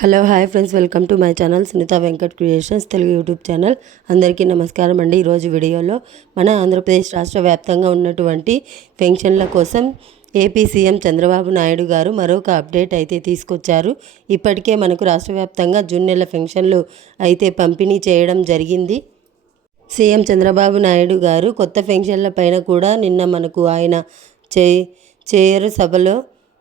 Hello hi friends, welcome to my channel Sunitha Venkat creations Telugu YouTube channel. అందరికీ నమస్కారం అండి. ఈరోజు వీడియోలో మన ఆంధ్రప్రదేశ్ రాష్ట్ర వ్యాప్తంగా ఉన్నటువంటి పెన్షన్ల కోసం ఏపీ సీఎం చంద్రబాబు నాయుడు గారు మరొక అప్డేట్ అయితే తీసుకొచ్చారు. ఇప్పటికే మనకు రాష్ట్ర వ్యాప్తంగా జూన్ నెల పెన్షన్లు అయితే పంపిణీ చేయడం జరిగింది. సీఎం చంద్రబాబు నాయుడు గారు కొత్త పెన్షన్ల పైన కూడా నిన్న మనకు ఆయన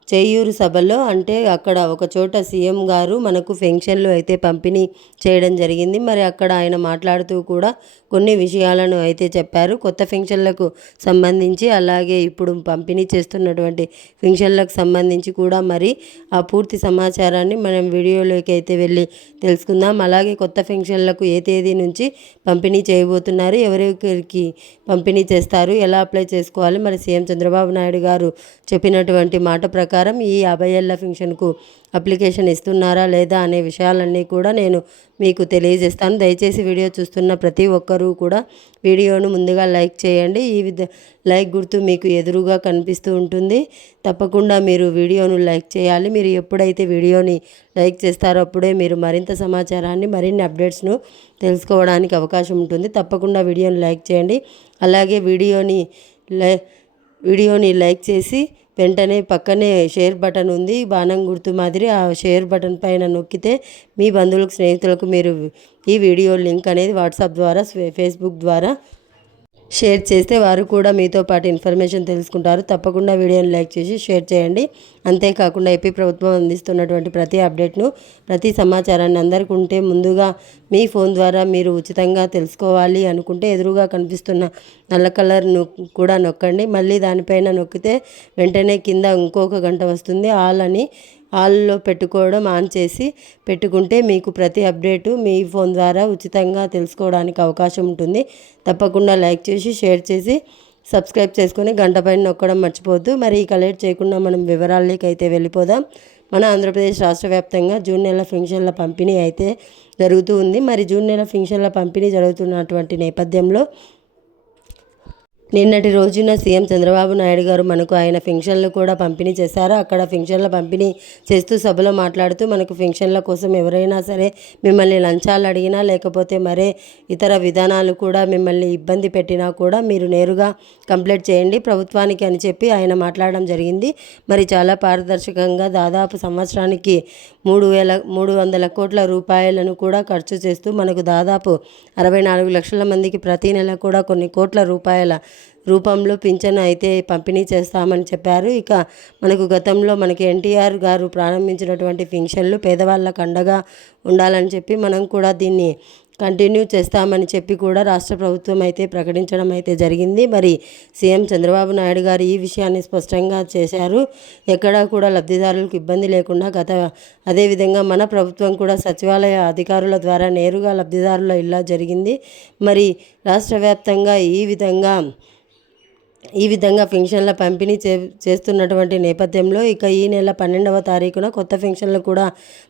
చేయూరు సభలో అంటే అక్కడ ఒక చోట సీఎం గారు మనకు పెన్షన్లు అయితే పంపిణీ చేయడం జరిగింది. మరి అక్కడ ఆయన మాట్లాడుతూ కూడా కొన్ని విషయాలను అయితే చెప్పారు. కొత్త పెన్షన్లకు సంబంధించి అలాగే ఇప్పుడు పంపిణీ చేస్తున్నటువంటి పెన్షన్లకు సంబంధించి కూడా మరి ఆ పూర్తి సమాచారాన్ని మనం వీడియోలోకి అయితే వెళ్ళి తెలుసుకుందాం. అలాగే కొత్త పెన్షన్లకు ఏ తేదీ నుంచి పంపిణీ చేయబోతున్నారు, ఎవరెవరికి పంపిణీ చేస్తారు, ఎలా అప్లై చేసుకోవాలి, మరి సీఎం చంద్రబాబు నాయుడు గారు చెప్పినటువంటి మాట ప్రకారం ఈ 50 ఏళ్ల పెన్షన్కు అప్లికేషన్ ఇస్తున్నారా లేదా అనే విషయాలన్నీ కూడా నేను మీకు తెలియజేస్తాను. దయచేసి వీడియో చూస్తున్న ప్రతి ఒక్కరూ కూడా వీడియోను ముందుగా లైక్ చేయండి. లైక్ గుర్తు మీకు ఎదురుగా కనిపిస్తూ ఉంటుంది. తప్పకుండా మీరు వీడియోను లైక్ చేయాలి. మీరు ఎప్పుడైతే వీడియోని లైక్ చేస్తారో అప్పుడే మీరు మరింత సమాచారాన్ని, మరిన్ని అప్డేట్స్ను తెలుసుకోవడానికి అవకాశం ఉంటుంది. తప్పకుండా వీడియోని లైక్ చేయండి. అలాగే వీడియోని లైక్ చేసి వెంటనే పక్కనే షేర్ బటన్ ఉంది, బాణం గుర్తు మాదిరి. ఆ షేర్ బటన్ పైన నొక్కితే మీ బంధువులకు, స్నేహితులకు మీరు ఈ వీడియో లింక్ అనేది వాట్సాప్ ద్వారా, ఫేస్బుక్ ద్వారా షేర్ చేస్తే వారు కూడా మీతో పాటు ఇన్ఫర్మేషన్ తెలుసుకుంటారు. తప్పకుండా వీడియోని లైక్ చేసి షేర్ చేయండి. అంతేకాకుండా ఏపీ ప్రభుత్వం అందిస్తున్నటువంటి ప్రతి అప్డేట్ను, ప్రతి సమాచారాన్ని అందరికీ ఉంటే ముందుగా మీ ఫోన్ ద్వారా మీరు ఉచితంగా తెలుసుకోవాలి అనుకుంటే ఎదురుగా కనిపిస్తున్న నల్ల కలర్ను కూడా నొక్కండి. మళ్ళీ దానిపైన నొక్కితే వెంటనే కింద ఇంకొక గంట వస్తుంది. ఆల్లో పెట్టుకోవడం ఆన్ చేసి పెట్టుకుంటే మీకు ప్రతి అప్డేటు మీ ఫోన్ ద్వారా ఉచితంగా తెలుసుకోవడానికి అవకాశం ఉంటుంది. తప్పకుండా లైక్ చేసి షేర్ చేసి సబ్స్క్రైబ్ చేసుకొని గంట పైన నొక్కడం మర్చిపోవద్దు. మరి ఇక లేట్ చేయకుండా మనం వివరాలకి అయితే వెళ్ళిపోదాం. మన ఆంధ్రప్రదేశ్ రాష్ట్ర వ్యాప్తంగా జూన్ నెల పెన్షన్ల పంపిణీ అయితే జరుగుతూ ఉంది. మరి జూన్ నెల పెన్షన్ల పంపిణీ జరుగుతున్నటువంటి నేపథ్యంలో నిన్నటి రోజున సీఎం చంద్రబాబు నాయుడు గారు మనకు ఆయన పెన్షన్లు కూడా పంపిణీ చేశారు. అక్కడ పెన్షన్ల పంపిణీ చేస్తూ సభలో మాట్లాడుతూ మనకు పెన్షన్ల కోసం ఎవరైనా సరే మిమ్మల్ని లంచాలు అడిగినా లేకపోతే మరే ఇతర విధానాలు కూడా మిమ్మల్ని ఇబ్బంది పెట్టినా కూడా మీరు నేరుగా కంప్లైంట్ చేయండి ప్రభుత్వానికి అని చెప్పి ఆయన మాట్లాడడం జరిగింది. మరి చాలా పారదర్శకంగా దాదాపు సంవత్సరానికి 300 కోట్ల రూపాయలను కూడా ఖర్చు చేస్తూ మనకు దాదాపు 64 లక్షల మందికి ప్రతి నెల కూడా కొన్ని కోట్ల రూపాయల రూపంలో పింఛను అయితే పంపిణీ చేస్తామని చెప్పారు. ఇక మనకు గతంలో మనకి ఎన్టీఆర్ గారు ప్రారంభించినటువంటి పెన్షన్లు పేదవాళ్ళకు అండగా ఉండాలని చెప్పి మనం కూడా దీన్ని కంటిన్యూ చేస్తామని చెప్పి కూడా రాష్ట్ర ప్రభుత్వం అయితే ప్రకటించడం అయితే జరిగింది. మరి సీఎం చంద్రబాబు నాయుడు గారు ఈ విషయాన్ని స్పష్టంగా చేశారు. ఎక్కడా కూడా లబ్ధిదారులకు ఇబ్బంది లేకుండా అదేవిధంగా మన ప్రభుత్వం కూడా సచివాలయ అధికారుల ద్వారా నేరుగా లబ్ధిదారుల ఇల్లా జరిగింది. మరి రాష్ట్ర వ్యాప్తంగా ఈ విధంగా పెన్షన్ల పంపిణీ చేస్తున్నటువంటి నేపథ్యంలో ఇక ఈ నెల 12వ తారీఖున కొత్త పెన్షన్లు కూడా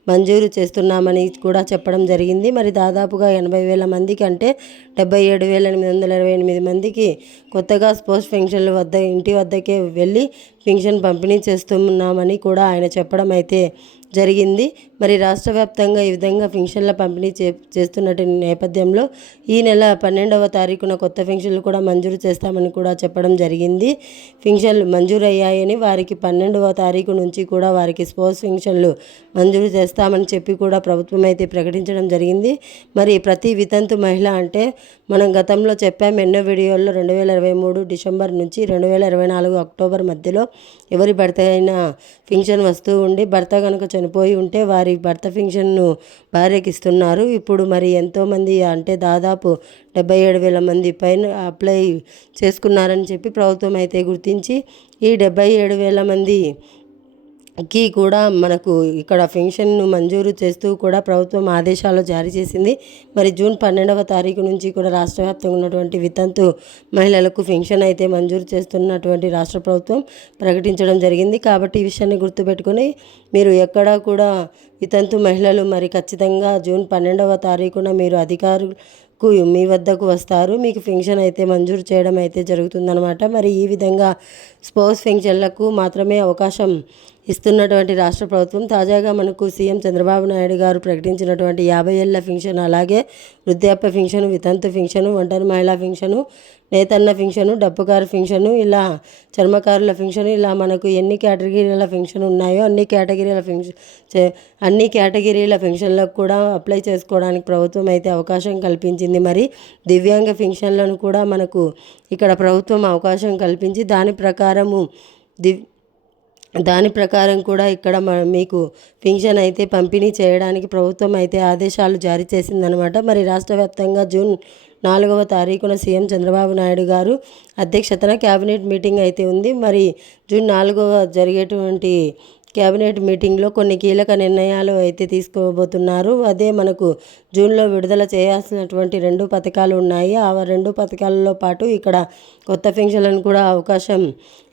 మంజూరు చేస్తున్నామని కూడా చెప్పడం జరిగింది. మరి దాదాపుగా 80,000 మందికి అంటే 77,828 మందికి కొత్తగా పోస్ట్ పెన్షన్ల ఇంటి వద్దకే వెళ్ళి పెన్షన్ పంపిణీ చేస్తున్నామని కూడా ఆయన చెప్పడం అయితే జరిగింది. మరి రాష్ట్ర వ్యాప్తంగా ఈ విధంగా పెన్షన్ల పంపిణీ చేస్తున్నటువంటి నేపథ్యంలో ఈ నెల 12వ తారీఖున కొత్త పెన్షన్లు కూడా మంజూరు చేస్తామని కూడా చెప్పడం జరిగింది. పెన్షన్లు మంజూరు అయ్యాయని వారికి 12వ తారీఖు నుంచి కూడా వారికి స్పోర్ట్స్ పెన్షన్లు మంజూరు చేస్తామని చెప్పి కూడా ప్రభుత్వం అయితే ప్రకటించడం జరిగింది. మరి ప్రతి వితంతు మహిళ అంటే మనం గతంలో చెప్పాం ఎన్నో వీడియోల్లో 2023 డిసెంబర్ నుంచి 2024 అక్టోబర్ మధ్యలో ఎవరి భర్త అయినా పెన్షన్ వస్తూ ఉండి భర్త కనుక చనిపోయి ఉంటే వారి భర్త పెన్షన్ను భార్యకి ఇస్తున్నారు. ఇప్పుడు మరి ఎంతోమంది అంటే దాదాపు 77,000 మంది పైన అప్లై చేసుకున్నారని చెప్పి ప్రభుత్వం అయితే గుర్తించి ఈ 77,000 మందికి కూడా మనకు ఇక్కడ పెన్షన్ను మంజూరు చేస్తూ కూడా ప్రభుత్వం ఆదేశాలు జారీ చేసింది. మరి జూన్ 12వ తారీఖు నుంచి కూడా రాష్ట్ర వ్యాప్తంగా ఉన్నటువంటి వితంతు మహిళలకు పెన్షన్ అయితే మంజూరు చేస్తున్నటువంటి రాష్ట్ర ప్రభుత్వం ప్రకటించడం జరిగింది. కాబట్టి ఈ విషయాన్ని గుర్తుపెట్టుకొని మీరు ఎక్కడా కూడా వితంతు మహిళలు మరి ఖచ్చితంగా జూన్ 12వ తారీఖున మీరు మీ వద్దకు వస్తారు, మీకు పెన్షన్ అయితే మంజూరు చేయడం అయితే జరుగుతుందన్నమాట. మరి ఈ విధంగా స్పౌస్ పెన్షన్లకు మాత్రమే అవకాశం ఇస్తున్నటువంటి రాష్ట్ర ప్రభుత్వం తాజాగా మనకు సీఎం చంద్రబాబు నాయుడు గారు ప్రకటించినటువంటి 50 ఏళ్ల పెన్షన్, అలాగే వృద్ధాప్య పెన్షన్, వితంతు పెన్షన్, ఒంటరి మహిళా పెన్షను, నేతన్న పెన్షను, డప్పుకారు పెన్షను, ఇలా చర్మకారుల పెన్షన్, ఇలా మనకు ఎన్ని కేటగిరీల పెన్షన్ ఉన్నాయో అన్ని కేటగిరీల పెన్షన్లకు కూడా అప్లై చేసుకోవడానికి ప్రభుత్వం అయితే అవకాశం కల్పించింది. మరి దివ్యాంగ పెన్షన్లను కూడా మనకు ఇక్కడ ప్రభుత్వం అవకాశం కల్పించి దాని ప్రకారం కూడా ఇక్కడ మీకు పెన్షన్ అయితే పంపిణీ చేయడానికి ప్రభుత్వం అయితే ఆదేశాలు జారీ చేసిందనమాట. మరి రాష్ట్ర వ్యాప్తంగా జూన్ 4వ తారీఖున సీఎం చంద్రబాబు నాయుడు గారు అధ్యక్షతన క్యాబినెట్ మీటింగ్ అయితే ఉంది. మరి జూన్ 4వ జరిగేటువంటి క్యాబినెట్ మీటింగ్లో కొన్ని కీలక నిర్ణయాలు అయితే తీసుకోబోతున్నారు. అదే మనకు జూన్లో విడుదల చేయాల్సినటువంటి 2 పథకాలు ఉన్నాయి. ఆ 2 పథకాలలో పాటు ఇక్కడ కొత్త పెన్షన్లను కూడా అవకాశం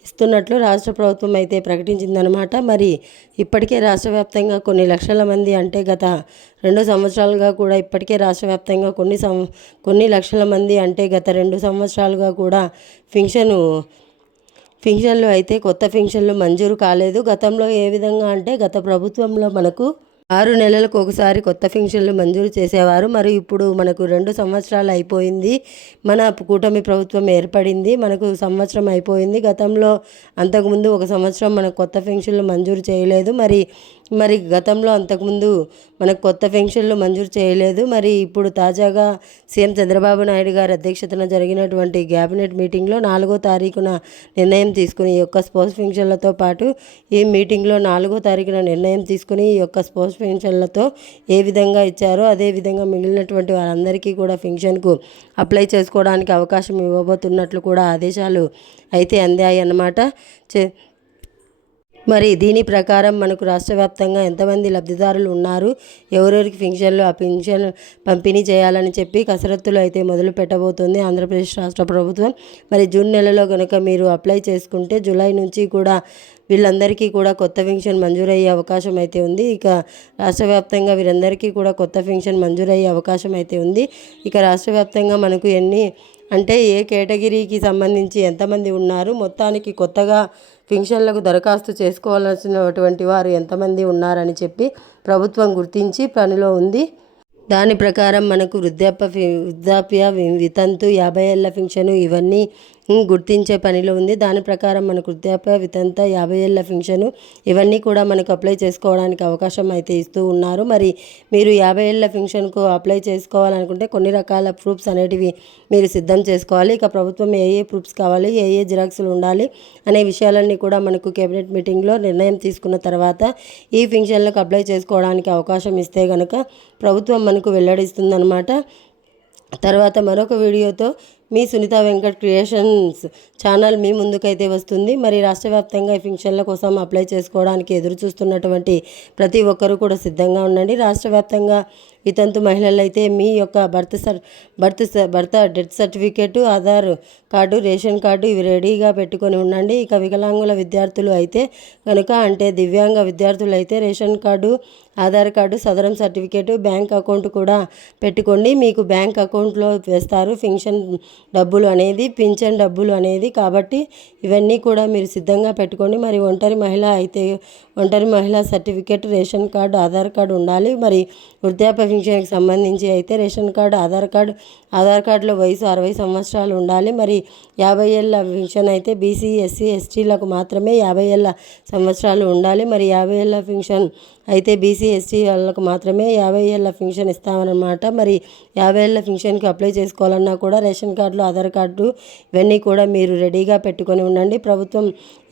ఇస్తున్నట్లు రాష్ట్ర ప్రభుత్వం అయితే ప్రకటించిందనమాట. మరి ఇప్పటికే రాష్ట్ర వ్యాప్తంగా కొన్ని లక్షల మంది, అంటే గత 2 సంవత్సరాలుగా కూడా ఇప్పటికే రాష్ట్ర వ్యాప్తంగా కొన్ని లక్షల మంది, అంటే గత 2 సంవత్సరాలుగా కూడా పెన్షన్లు అయితే కొత్త పెన్షన్లు మంజూరు కాలేదు. గతంలో ఏ విధంగా అంటే గత ప్రభుత్వంలో మనకు 6 నెలలకు ఒకసారి కొత్త పెన్షన్లు మంజూరు చేసేవారు. మరి ఇప్పుడు మనకు 2 సంవత్సరాలు అయిపోయింది, మన కూటమి ప్రభుత్వం ఏర్పడింది, మనకు సంవత్సరం అయిపోయింది. గతంలో అంతకుముందు 1 సంవత్సరం మనకు కొత్త పెన్షన్లు మంజూరు చేయలేదు. మరి గతంలో అంతకుముందు మనకు కొత్త పెన్షన్లు మంజూరు చేయలేదు. మరి ఇప్పుడు తాజాగా సీఎం చంద్రబాబు నాయుడు గారి అధ్యక్షతన జరిగినటువంటి క్యాబినెట్ మీటింగ్లో 4వ తారీఖున నిర్ణయం తీసుకుని ఈ యొక్క స్పౌస్ పెన్షన్లతో పాటు ఈ మీటింగ్లో 4వ తారీఖున నిర్ణయం తీసుకుని ఈ యొక్క స్పౌస్ పెన్షన్లతో ఏ విధంగా ఇచ్చారో అదే విధంగా మిగిలినటువంటి వారందరికీ కూడా పెన్షన్కు అప్లై చేసుకోవడానికి అవకాశం ఇవ్వబోతున్నట్లు కూడా ఆదేశాలు అయితే అందాయి అన్నమాట. మరి దీని ప్రకారం మనకు రాష్ట్ర వ్యాప్తంగా ఎంతమంది లబ్ధిదారులు ఉన్నారు, ఎవరెవరికి పెన్షన్లు ఆ పెన్షన్ పంపిణీ చేయాలని చెప్పి కసరత్తులు అయితే మొదలు పెట్టబోతుంది ఆంధ్రప్రదేశ్ రాష్ట్ర ప్రభుత్వం. మరి జూన్ నెలలో కనుక మీరు అప్లై చేసుకుంటే జూలై నుంచి కూడా వీళ్ళందరికీ కూడా కొత్త పెన్షన్ మంజూరయ్యే అవకాశం అయితే ఉంది. ఇక రాష్ట్ర వ్యాప్తంగా వీరందరికీ కూడా కొత్త పెన్షన్ మంజూరయ్యే అవకాశం అయితే ఉంది. ఇక రాష్ట్ర వ్యాప్తంగా మనకు అంటే ఏ కేటగిరీకి సంబంధించి ఎంతమంది ఉన్నారు, మొత్తానికి కొత్తగా పెన్షన్లకు దరఖాస్తు చేసుకోవాల్సినటువంటి వారు ఎంతమంది ఉన్నారని చెప్పి ప్రభుత్వం గుర్తించి పనిలో ఉంది. దాని ప్రకారం మనకు వృద్ధాప్య, వితంతు, 50 ఏళ్ల పెన్షను ఇవన్నీ గుర్తించే పనిలో ఉంది. దాని ప్రకారం మనకు వృద్ధాప్య, వితంత, 50 ఏళ్ల పెన్షను ఇవన్నీ కూడా మనకు అప్లై చేసుకోవడానికి అవకాశం అయితే ఇస్తూ ఉన్నారు. మరి మీరు 50 ఏళ్ల పెన్షన్కు అప్లై చేసుకోవాలనుకుంటే కొన్ని రకాల ప్రూఫ్స్ అనేటివి మీరు సిద్ధం చేసుకోవాలి. ఇక ప్రభుత్వం ఏ ప్రూఫ్స్ కావాలి, ఏ జిరాక్స్లు ఉండాలి అనే విషయాలన్నీ కూడా మనకు కేబినెట్ మీటింగ్లో నిర్ణయం తీసుకున్న తర్వాత ఈ పెన్షన్లకు అప్లై చేసుకోవడానికి అవకాశం ఇస్తే కనుక ప్రభుత్వం మనకు వెల్లడిస్తుందన్నమాట. తర్వాత మరొక వీడియోతో మీ సునీత వెంకట్ క్రియేషన్స్ ఛానల్ మీ ముందుకైతే వస్తుంది. మరి రాష్ట్ర వ్యాప్తంగా ఈ పెన్షన్ల కోసం అప్లై చేసుకోవడానికి ఎదురు చూస్తున్నటువంటి ప్రతి ఒక్కరూ కూడా సిద్ధంగా ఉండండి. రాష్ట్ర వ్యాప్తంగా వితంతు మహిళలు అయితే మీ యొక్క భర్త death certificate, Aadhaar card, ration card ఇవి రెడీగా పెట్టుకొని ఉండండి. ఇక వికలాంగుల విద్యార్థులు అయితే కనుక, అంటే దివ్యాంగ విద్యార్థులు అయితే రేషన్ కార్డు, ఆధార్ కార్డు, సదరం సర్టిఫికేటు, బ్యాంక్ అకౌంట్ కూడా పెట్టుకోండి. మీకు బ్యాంక్ అకౌంట్లో వేస్తారు పింఛన్ డబ్బులు అనేది. కాబట్టి ఇవన్నీ కూడా మీరు సిద్ధంగా పెట్టుకోండి. మరి ఒంటరి మహిళ అయితే ఒంటరి మహిళా certificate, ration card, Aadhaar card ఉండాలి. మరి వృద్ధాప్య పింఛన్కి సంబంధించి అయితే రేషన్ కార్డు, ఆధార్ కార్డులో వయసు 60 సంవత్సరాలు ఉండాలి. మరి 50 ఏళ్ళ పింఛన్ అయితే బీసీ, ఎస్సీ, ఎస్టీలకు మాత్రమే 50 ఏళ్ళ సంవత్సరాలు ఉండాలి. మరి 50 ఏళ్ళ పింఛన్ అయితే బీసీ, ఎస్టీ వాళ్ళకు మాత్రమే 50 ఏళ్ళ పింఛన్ ఇస్తామన్నమాట. మరి 50 ఏళ్ళ పింఛన్కి అప్లై చేసుకోవాలన్నా కూడా రేషన్ కార్డులు, ఆధార్ కార్డు ఇవన్నీ కూడా మీరు రెడీగా పెట్టుకొని ఉండండి. ప్రభుత్వం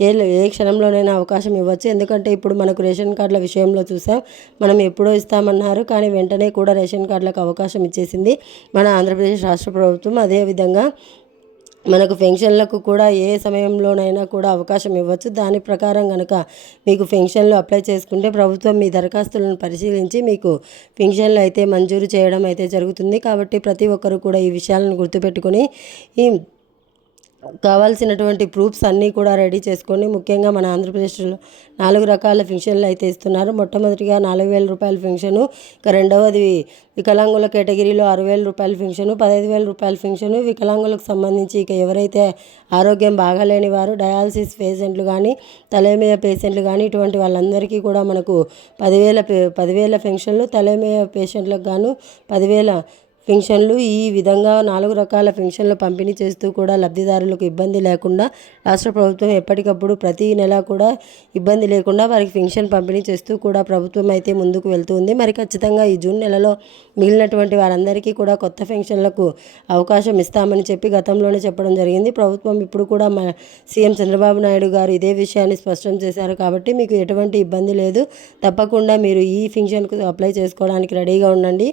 ఏ క్షణంలోనైనా అవకాశం ఇవ్వచ్చు. ఎందుకంటే ఇప్పుడు మనకు రేషన్ కార్డుల విషయంలో చూసాం, మనం ఎప్పుడో ఇస్తామన్నారు, కానీ వెంటనే కూడా రేషన్ కార్డులకు అవకాశం ఇచ్చేసింది మన ఆంధ్రప్రదేశ్ రాష్ట్ర ప్రభుత్వం. అదేవిధంగా మనకు పెన్షన్లకు కూడా ఏ సమయంలోనైనా కూడా అవకాశం ఇవ్వచ్చు. దాని ప్రకారం కనుక మీకు పెన్షన్లు అప్లై చేసుకుంటే ప్రభుత్వం మీ దరఖాస్తులను పరిశీలించి మీకు పెన్షన్లు అయితే మంజూరు చేయడం అయితే జరుగుతుంది. కాబట్టి ప్రతి ఒక్కరు కూడా ఈ విషయాలను గుర్తుపెట్టుకొని కావాల్సినటువంటి ప్రూఫ్స్ అన్నీ కూడా రెడీ చేసుకొని, ముఖ్యంగా మన ఆంధ్రప్రదేశ్లో 4 రకాల పెన్షన్లు అయితే ఇస్తున్నారు. మొట్టమొదటిగా 4,000 రూపాయల పెన్షను, ఇక రెండవది వికలాంగుల కేటగిరీలో 6,000 రూపాయల పెన్షను, 15,000 రూపాయల పెన్షను. వికలాంగులకు సంబంధించి ఇక ఎవరైతే ఆరోగ్యం బాగాలేని వారు, డయాలసిస్ పేషెంట్లు కానీ, తలేమియా పేషెంట్లు కానీ, ఇటువంటి వాళ్ళందరికీ కూడా మనకు 10,000 పెన్షన్లు, తలేమియా పేషెంట్లకు గాను 10,000 పెన్షన్లు. ఈ విధంగా 4 రకాల పెన్షన్లు పంపిణీ చేస్తూ కూడా లబ్ధిదారులకు ఇబ్బంది లేకుండా రాష్ట్ర ప్రభుత్వం ఎప్పటికప్పుడు ప్రతి నెల కూడా ఇబ్బంది లేకుండా వారికి పెన్షన్ పంపిణీ చేస్తూ కూడా ప్రభుత్వం అయితే ముందుకు వెళ్తుంది. మరి ఖచ్చితంగా ఈ జూన్ నెలలో మిగిలినటువంటి వారందరికీ కూడా కొత్త పెన్షన్లకు అవకాశం ఇస్తామని చెప్పి గతంలోనే చెప్పడం జరిగింది. ప్రభుత్వం ఇప్పుడు కూడా సీఎం చంద్రబాబు నాయుడు గారు ఇదే విషయాన్ని స్పష్టం చేశారు. కాబట్టి మీకు ఎటువంటి ఇబ్బంది లేదు. తప్పకుండా మీరు ఈ పెన్షన్కు అప్లై చేసుకోవడానికి రెడీగా ఉండండి.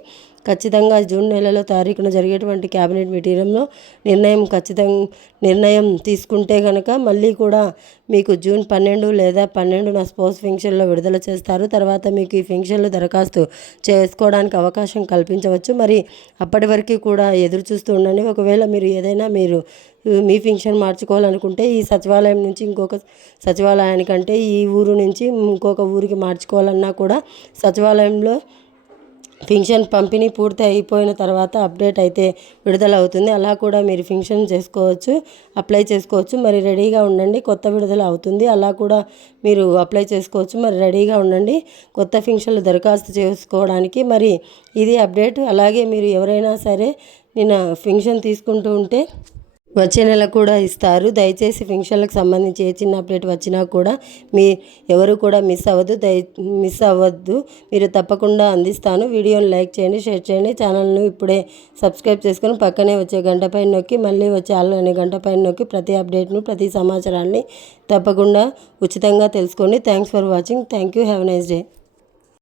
ఖచ్చితంగా జూన్ నెలలో తారీఖున జరిగేటువంటి క్యాబినెట్ మీటింగ్లో నిర్ణయం తీసుకుంటే కనుక మళ్ళీ కూడా మీకు జూన్ 12 లేదా 12న స్పౌస్ పెన్షన్లో విడుదల చేస్తారు. తర్వాత మీకు ఈ పెన్షన్లు దరఖాస్తు చేసుకోవడానికి అవకాశం కల్పించవచ్చు. మరి అప్పటి వరకు కూడా ఎదురు చూస్తూ ఉండండి. ఒకవేళ మీరు మీ పెన్షన్ మార్చుకోవాలనుకుంటే ఈ సచివాలయం నుంచి ఇంకొక సచివాలయానికంటే ఈ ఊరు నుంచి ఇంకొక ఊరికి మార్చుకోవాలన్నా కూడా సచివాలయంలో పెన్షన్ పంపిణీ పూర్తి అయిపోయిన తర్వాత అప్డేట్ అయితే విడుదల అవుతుంది. అలా కూడా మీరు పెన్షన్ అప్లై చేసుకోవచ్చు. మరి రెడీగా ఉండండి, కొత్త విడుదల అవుతుంది. అలా కూడా మీరు అప్లై చేసుకోవచ్చు. మరి రెడీగా ఉండండి కొత్త పెన్షన్లు దరఖాస్తు చేసుకోవడానికి. మరి ఇది అప్డేట్. అలాగే మీరు ఎవరైనా సరే నిన్న పెన్షన్ తీసుకుంటూ ఉంటే వచ్చే నెల కూడా ఇస్తారు. దయచేసి పెన్షన్లకు సంబంధించి ఏ చిన్న అప్డేట్ వచ్చినా కూడా ఎవరు కూడా మిస్ అవ్వద్దు. మీరు తప్పకుండా అందిస్తాను. వీడియోని లైక్ చేయండి, షేర్ చేయండి. ఛానల్ను ఇప్పుడే సబ్స్క్రైబ్ చేసుకొని పక్కనే వచ్చే గంట పైన నొక్కి మళ్ళీ వచ్చే ఆల్ అనే గంట పైన నొక్కి ప్రతి అప్డేట్ను, ప్రతి సమాచారాన్ని తప్పకుండా ఉచితంగా తెలుసుకోండి. Thanks for watching. Thank you. Have a nice day.